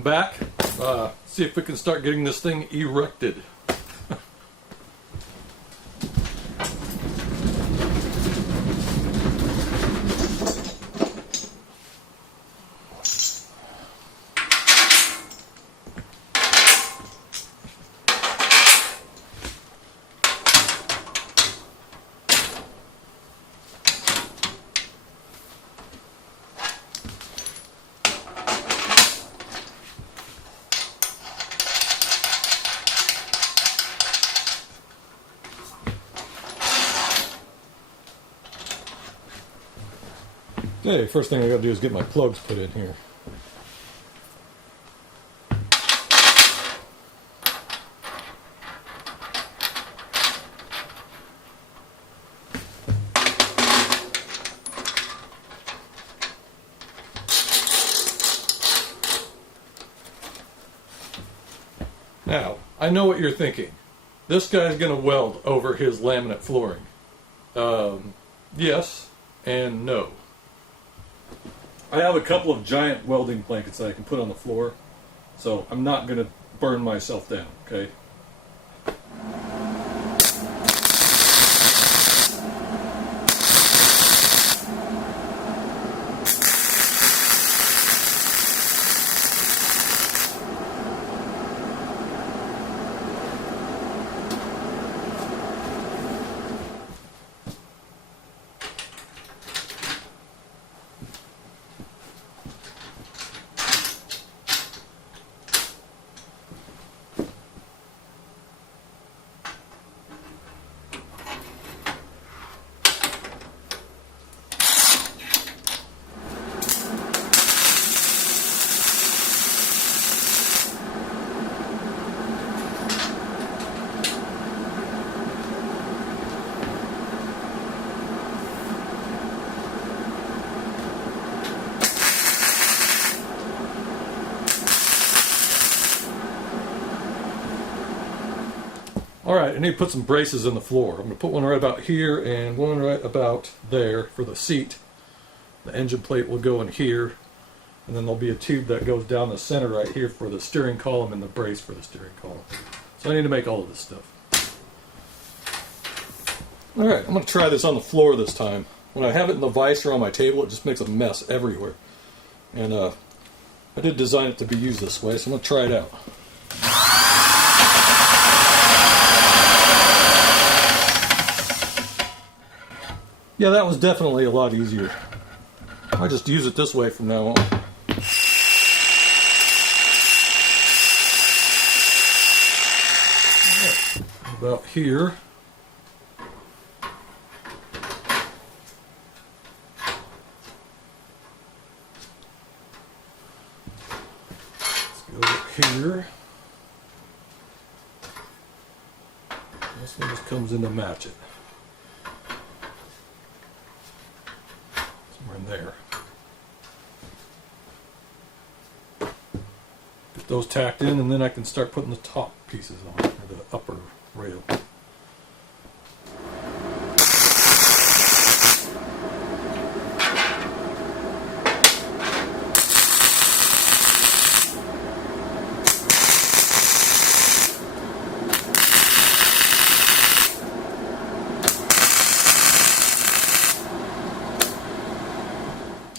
I'm back. See if we can start getting this thing erected. Okay, first thing I gotta do is get my plugs put in here. Now, I know what you're thinking. This guy's gonna weld over his laminate flooring. Yes and no. I have a couple of giant welding blankets that I can put on the floor, so I'm not going to burn myself down, okay? Alright, I need to put some braces in the floor. I'm going to put one right about here and one right about there for the seat. The engine plate will go in here, and then there'll be a tube that goes down the center right here for the steering column and the brace for the steering column. So I need to make all of this stuff. Alright, I'm going to try this on the floor this time. When I have it in the vise or on my table, it just makes a mess everywhere. And I did design it to be used this way, so I'm going to try it out. Yeah, that was definitely a lot easier. I just use it this way from now on. About here. Let's go over here. This one just comes in to match it. In there. Get those tacked in, and then I can start putting the top pieces on, or the upper rail.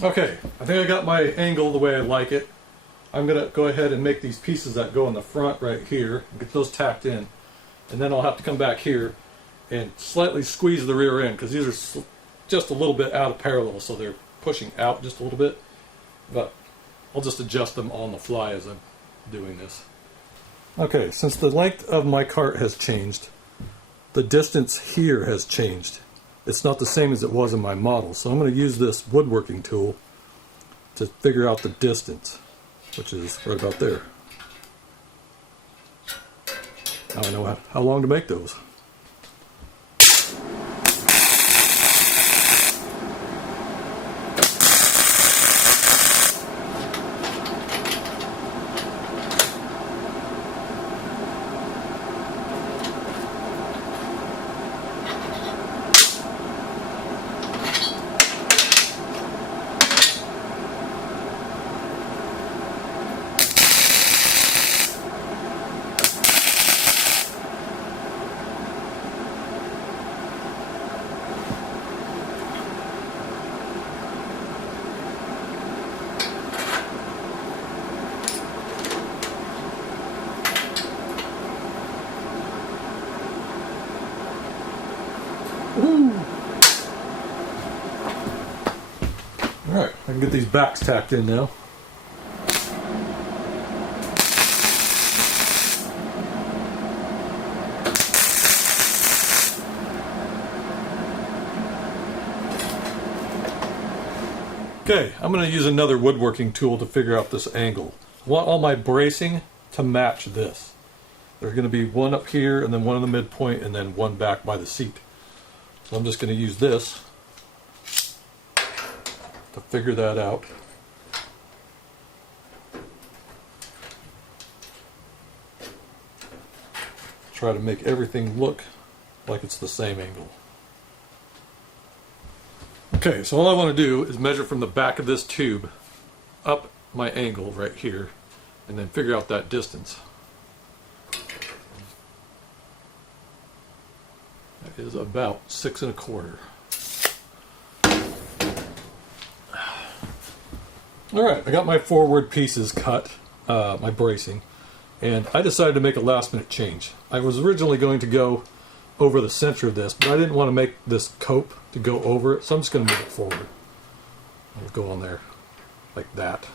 Okay, I think I got my angle the way I like it. I'm going to go ahead and make these pieces that go in the front right here, and get those tacked in. And then I'll have to come back here and slightly squeeze the rear end, because these are just a little bit out of parallel, so they're pushing out just a little bit. But I'll just adjust them on the fly as I'm doing this. Okay, since the length of my cart has changed, the distance here has changed. It's not the same as it was in my model, so I'm going to use this woodworking tool to figure out the distance, which is right about there. Now I know how long to make those. I can get these backs tacked in now. Okay, I'm going to use another woodworking tool to figure out this angle. I want all my bracing to match this. There's going to be one up here, and then one in the midpoint, and then one back by the seat. So I'm just going to use this to figure that out. Try to make everything look like it's the same angle. Okay, so all I want to do is measure from the back of this tube up my angle right here, and then figure out that distance. That is about 6 1/4. Alright, I got my forward pieces cut, my bracing, and I decided to make a last minute change. I was originally going to go over the center of this, but I didn't want to make this cope to go over it, so I'm just going to move it forward. I'll go on there like that.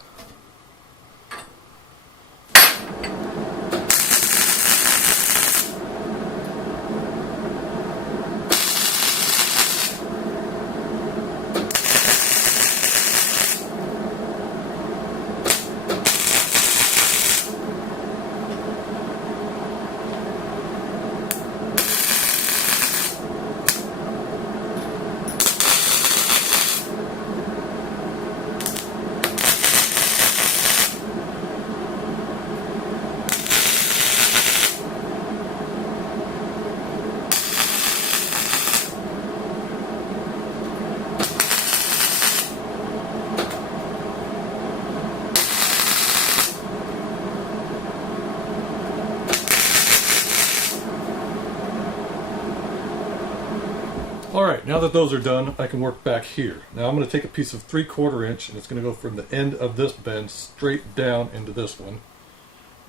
Alright, now that those are done, I can work back here. Now I'm going to take a piece of 3/4 inch, and it's going to go from the end of this bend straight down into this one.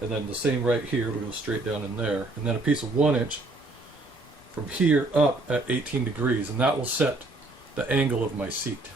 And then the same right here will go straight down in there. And then a piece of 1 inch from here up at 18 degrees, and that will set the angle of my seat.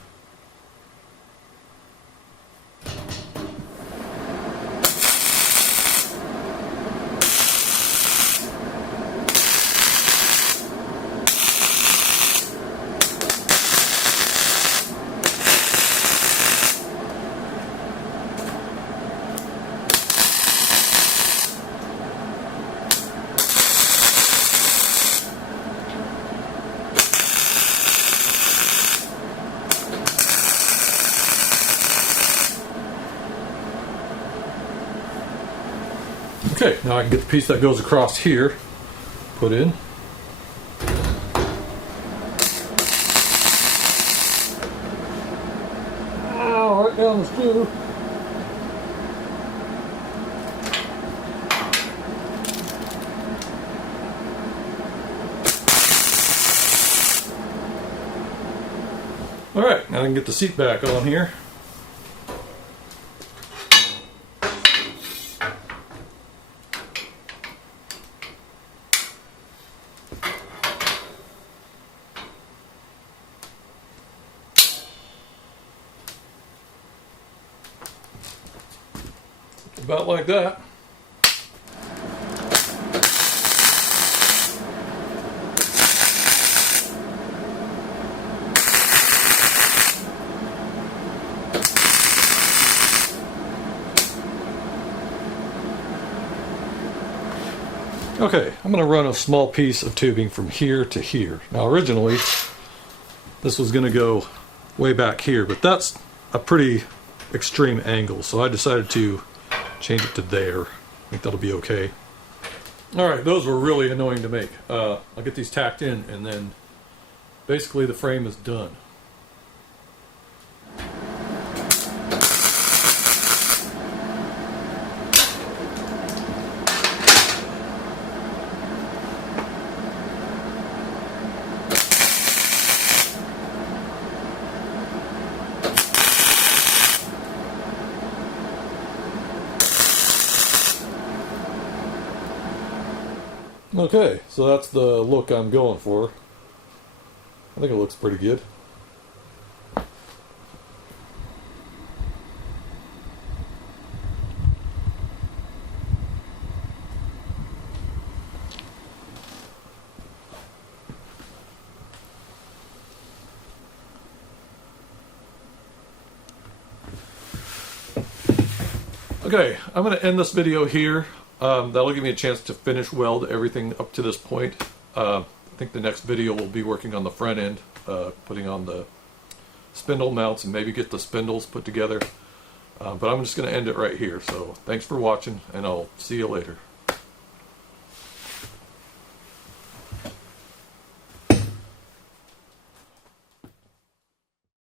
Okay, now I can get the piece that goes across here put in. Ow, right down the screw. Alright, now I can get the seat back on here. About like that. Okay, I'm going to run a small piece of tubing from here to here. Now originally this was going to go way back here, but that's a pretty extreme angle, so I decided to change it to there. I think that'll be okay. Alright, those were really annoying to make. I'll get these tacked in, and then basically the frame is done. Okay, so that's the look I'm going for. I think it looks pretty good. Okay, I'm going to end this video here. That'll give me a chance to finish weld everything up to this point. I think the next video will be working on the front end, putting on the spindle mounts and maybe get the spindles put together. But I'm just going to end it right here. So thanks for watching, and I'll see you later.